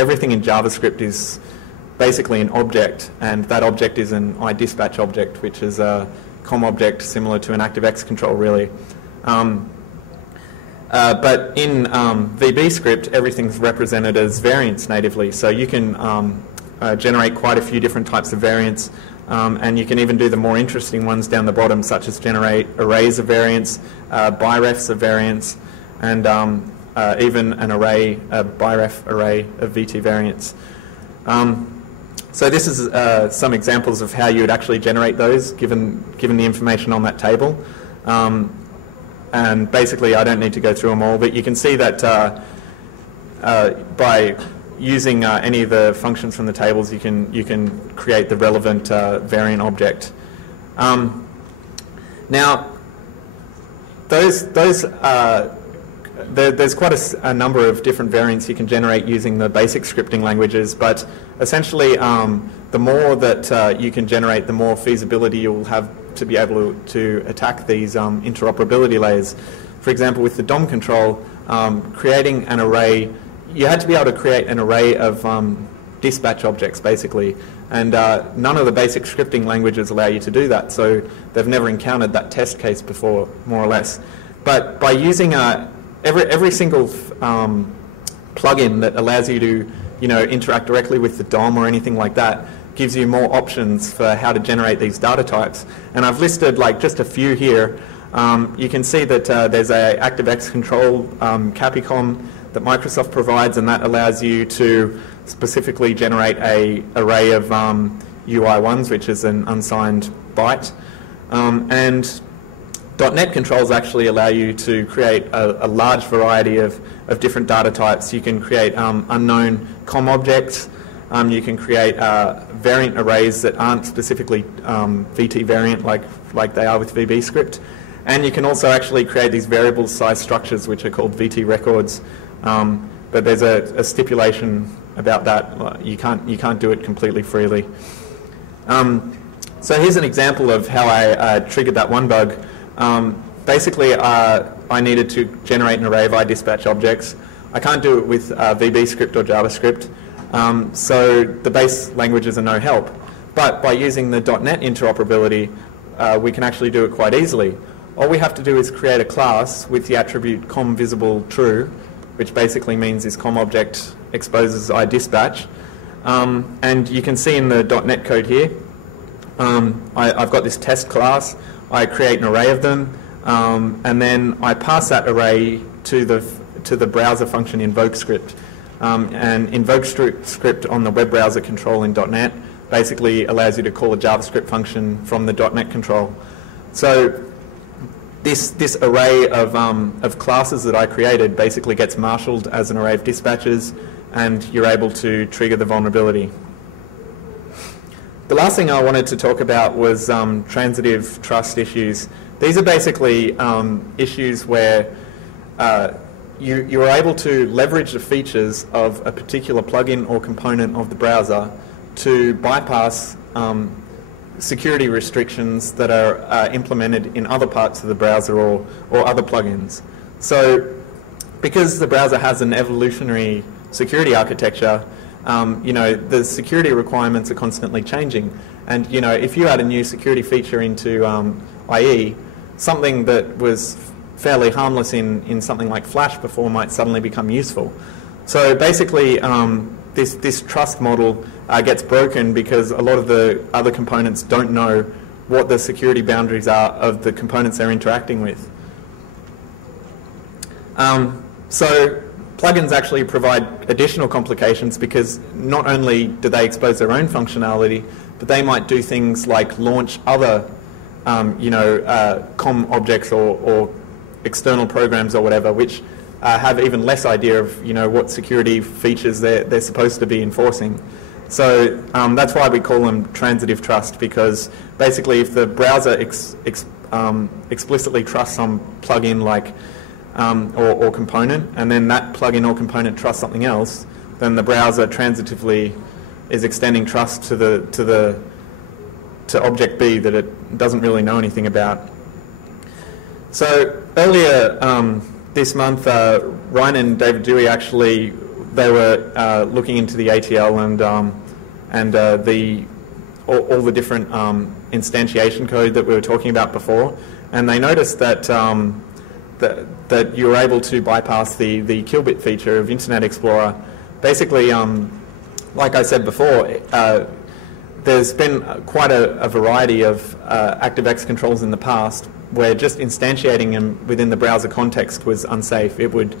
everything in JavaScript is basically an object, and that object is an iDispatch object, which is a COM object similar to an ActiveX control, really. But in VB script, everything's represented as variants natively, so you can generate quite a few different types of variants, and you can even do the more interesting ones down the bottom, such as generate arrays of variants, birefs of variants, and even an array, a biref array of VT variants. So this is some examples of how you would actually generate those, given the information on that table. And basically, I don't need to go through them all, but you can see that by using any of the functions from the tables, you can create the relevant variant object. Now, there's quite a number of different variants you can generate using the basic scripting languages, but essentially the more that you can generate, the more feasibility you'll have to be able to attack these interoperability layers. For example, with the DOM control, creating an array, you had to be able to create an array of dispatch objects, basically, and none of the basic scripting languages allow you to do that, so they've never encountered that test case before, more or less. But by using every single plugin that allows you to, interact directly with the DOM or anything like that, gives you more options for how to generate these data types. And I've listed just a few here. You can see that there's a ActiveX control Capicom that Microsoft provides, and that allows you to specifically generate an array of UI1s, which is an unsigned byte. And .NET controls actually allow you to create a large variety of different data types. You can create unknown COM objects. You can create variant arrays that aren't specifically VT variant like they are with VB script. And you can also actually create these variable size structures, which are called VT records. But there's a stipulation about that. You can't do it completely freely. So here's an example of how I triggered that one bug. Basically, I needed to generate an array of iDispatch objects. I can't do it with VB script or JavaScript, so the base languages are no help. But by using the .NET interoperability, we can actually do it quite easily. All we have to do is create a class with the attribute COM visible true, which basically means this COM object exposes iDispatch. And you can see in the .NET code here, I've got this test class. I create an array of them, and then I pass that array to the browser function invoke script. And invoke script on the web browser control in .NET basically allows you to call a JavaScript function from the .NET control. So this array of classes that I created basically gets marshaled as an array of dispatches, and you're able to trigger the vulnerability. The last thing I wanted to talk about was transitive trust issues. These are basically issues where you are able to leverage the features of a particular plugin or component of the browser to bypass security restrictions that are implemented in other parts of the browser or other plugins. So because the browser has an evolutionary security architecture, the security requirements are constantly changing. And, if you add a new security feature into IE, something that was fairly harmless in something like Flash before might suddenly become useful. So basically, this trust model gets broken because a lot of the other components don't know what the security boundaries are of the components they're interacting with. So plugins actually provide additional complications because not only do they expose their own functionality, but they might do things like launch other COM objects or external programs or whatever, which have even less idea of what security features they're supposed to be enforcing. So that's why we call them transitive trust, because basically if the browser explicitly trusts some plugin like or component, and then that plugin or component trusts something else, then the browser transitively is extending trust to object B that it doesn't really know anything about. So earlier this month, Ryan and David Dewey actually they were looking into the ATL and all the different instantiation code that we were talking about before, and they noticed that that you were able to bypass the kilbit feature of Internet Explorer. Basically, like I said before, there's been quite a variety of ActiveX controls in the past where just instantiating them within the browser context was unsafe. It would,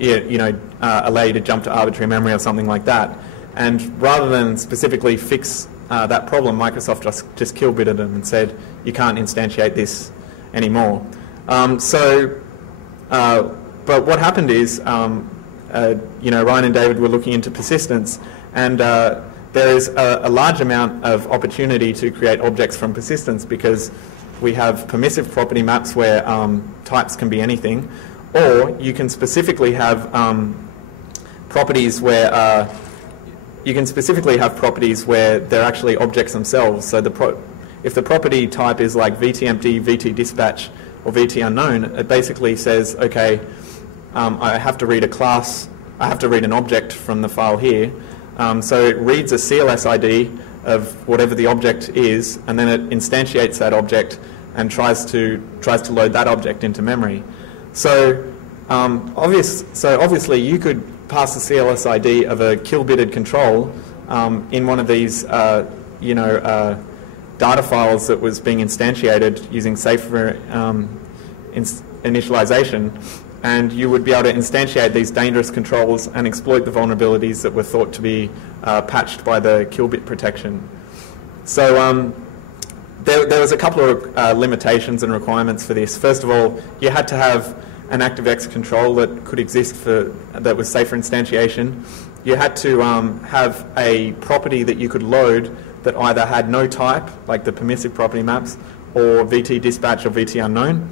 allow you to jump to arbitrary memory or something like that. And rather than specifically fix that problem, Microsoft just kilbited them and said, you can't instantiate this anymore. But what happened is, Ryan and David were looking into persistence, and there is a large amount of opportunity to create objects from persistence because we have permissive property maps where types can be anything, or you can specifically have properties where they're actually objects themselves. So if the property type is like VT-empty, VT-dispatch, or VT-unknown, it basically says, okay, I have to read a class, I have to read an object from the file here. So it reads a CLS ID of whatever the object is, and then it instantiates that object and tries to load that object into memory. So obviously you could pass the CLS ID of a kill-bitted control in one of these data files that was being instantiated using safer initialization, and you would be able to instantiate these dangerous controls and exploit the vulnerabilities that were thought to be patched by the kill-bit protection. So there was a couple of limitations and requirements for this. First of all, you had to have an ActiveX control that could exist that was safe for instantiation. You had to have a property that you could load that either had no type, like the permissive property maps, or VT-dispatch or VT-unknown.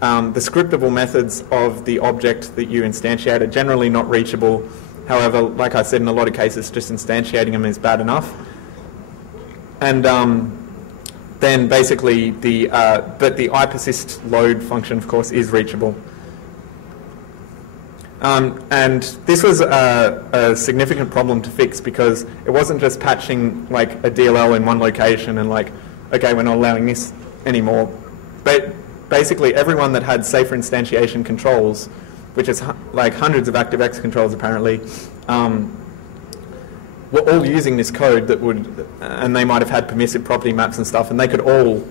The scriptable methods of the object that you instantiate are generally not reachable. However, like I said, in a lot of cases, just instantiating them is bad enough. And then basically but the iPersist load function, of course, is reachable. And this was a significant problem to fix because it wasn't just patching like a DLL in one location and like, okay, we're not allowing this anymore. But basically everyone that had safer instantiation controls, which is like hundreds of ActiveX controls apparently, were all using this code that would, and they might have had permissive property maps and stuff, and they could all,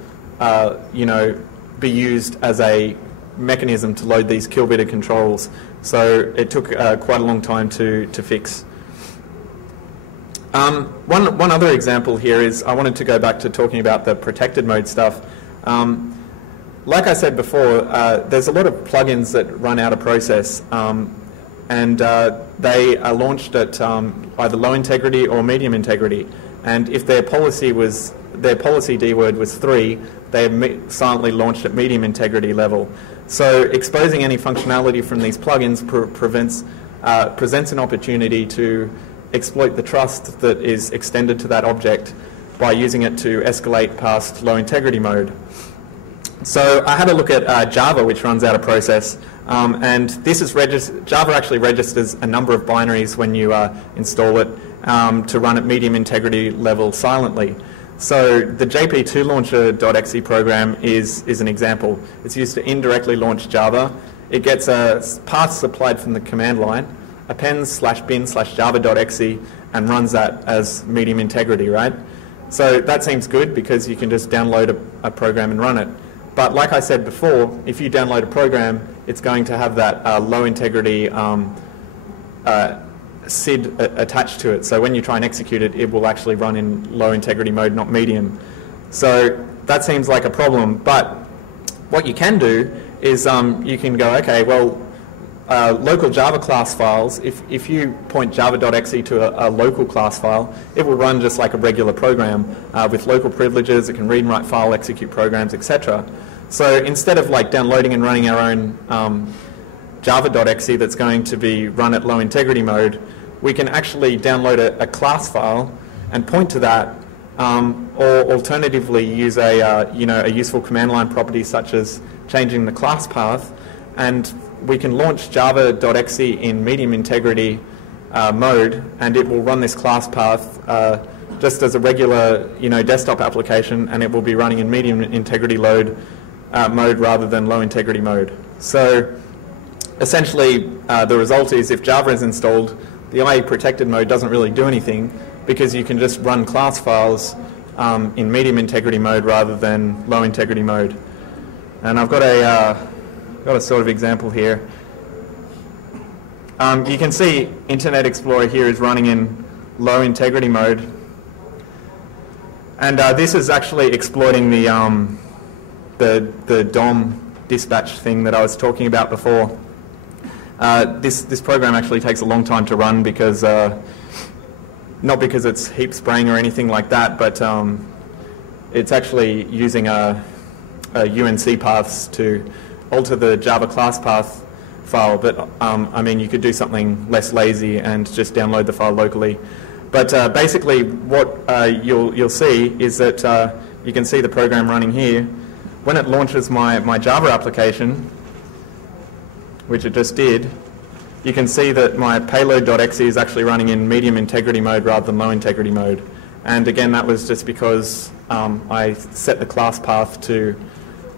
be used as a mechanism to load these kill-bitted controls. So it took quite a long time to fix. One other example here is I wanted to go back to talking about the protected mode stuff. Like I said before, there's a lot of plugins that run out of process, and they are launched at either low integrity or medium integrity. And if their policy D word was 3, they silently launched at medium integrity level. So exposing any functionality from these plugins presents an opportunity to exploit the trust that is extended to that object by using it to escalate past low integrity mode. So I had a look at Java, which runs out of process, and this is Java actually registers a number of binaries when you install it to run at medium integrity level silently. So the jp2launcher.exe program is an example. It's used to indirectly launch Java. It gets paths supplied from the command line, append/bin/java.exe, and runs that as medium integrity, right? So that seems good because you can just download a program and run it. But like I said before, if you download a program, it's going to have that low integrity SID attached to it. So when you try and execute it, it will actually run in low integrity mode, not medium. So that seems like a problem. But what you can do is you can go, okay, well, local Java class files, if you point java.exe to a local class file, it will run just like a regular program with local privileges. It can read and write file, execute programs, etc. So instead of like downloading and running our own java.exe that's going to be run at low integrity mode, we can actually download a class file and point to that, or alternatively use a useful command line property such as changing the class path, and we can launch java.exe in medium integrity mode, and it will run this class path just as a regular desktop application, and it will be running in medium integrity load mode rather than low integrity mode. So essentially the result is if Java is installed, the IE protected mode doesn't really do anything because you can just run class files in medium integrity mode rather than low integrity mode. And I've got a sort of example here. You can see Internet Explorer here is running in low integrity mode, and this is actually exploiting the DOM dispatch thing that I was talking about before. This program actually takes a long time to run because not because it's heap spraying or anything like that, but it's actually using a UNC paths to alter the Java class path file. But I mean, you could do something less lazy and just download the file locally. But basically, what you'll see is that you can see the program running here. When it launches my Java application, which it just did, you can see that my payload.exe is actually running in medium integrity mode rather than low integrity mode. And again, that was just because I set the class path to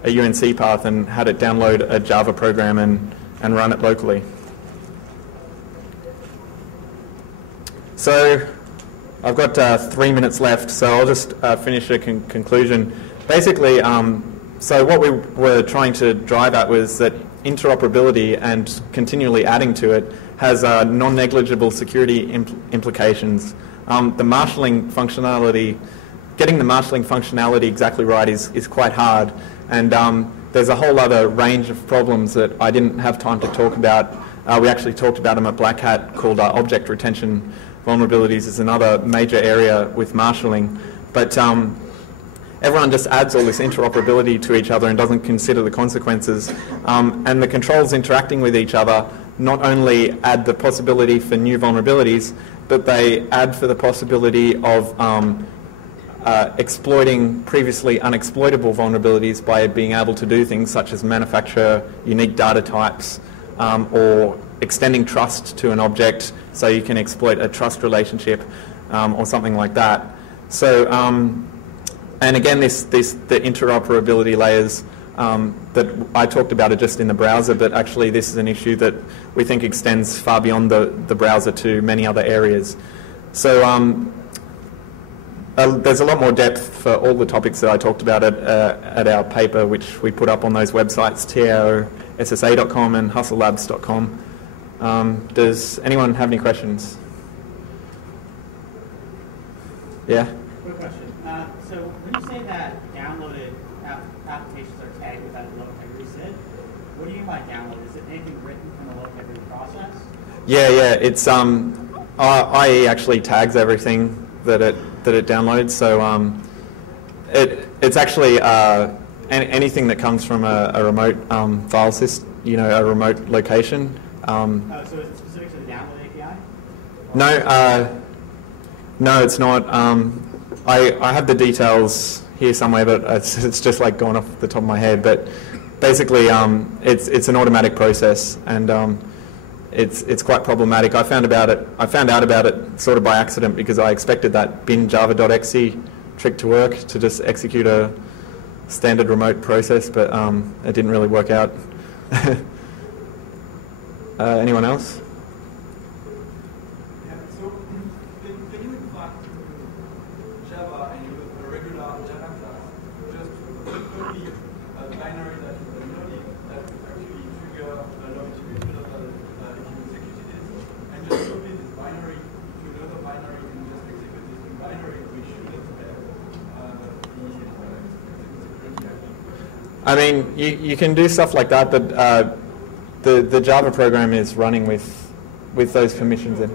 a UNC path and had it download a Java program and run it locally. So I've got 3 minutes left, so I'll just finish a conclusion. Basically, so what we were trying to drive at was that interoperability and continually adding to it has non-negligible security implications. The marshalling functionality, getting the marshalling functionality exactly right is quite hard, and there's a whole other range of problems that I didn't have time to talk about. We actually talked about them at Black Hat, called object retention vulnerabilities is another major area with marshalling. But everyone just adds all this interoperability to each other and doesn't consider the consequences. And the controls interacting with each other not only add the possibility for new vulnerabilities, but they add for the possibility of exploiting previously unexploitable vulnerabilities by being able to do things such as manufacture unique data types or extending trust to an object so you can exploit a trust relationship or something like that. So, and again, the interoperability layers that I talked about are just in the browser, but actually this is an issue that we think extends far beyond the browser to many other areas. So there's a lot more depth for all the topics that I talked about at our paper, which we put up on those websites, taossa.com and hustlelabs.com. Does anyone have any questions? Yeah? Quick question. So when you say that downloaded applications are tagged without a low integrity SID, what do you mean by download? Is it anything written from the low integrity process? Yeah. It's IE actually tags everything that it downloads. So it's actually anything that comes from a remote file system, a remote location. So is it specific to the download API? No, it's not. I have the details here somewhere, but it's just like gone off the top of my head. But basically, it's an automatic process, and it's quite problematic. I found out about it sort of by accident because I expected that bin java.exe trick to work to just execute a standard remote process, but it didn't really work out. Anyone else? Yeah, so when you invite Java and you have a regular Java class, just copy a binary that is loading that will actually trigger a low execution of if you executed it, and just copy this binary to another binary and just execute this new binary, which shouldn't have the security happening. I mean, you can do stuff like that, but the Java program is running with those permissions in.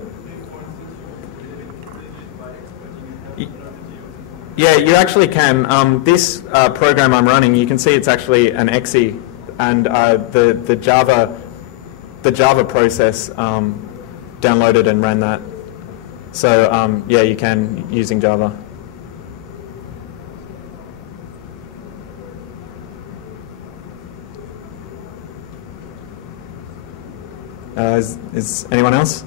Yeah, you actually can. This program I'm running, you can see it's actually an exe, and the Java process downloaded and ran that. So yeah, you can using Java. Is anyone else?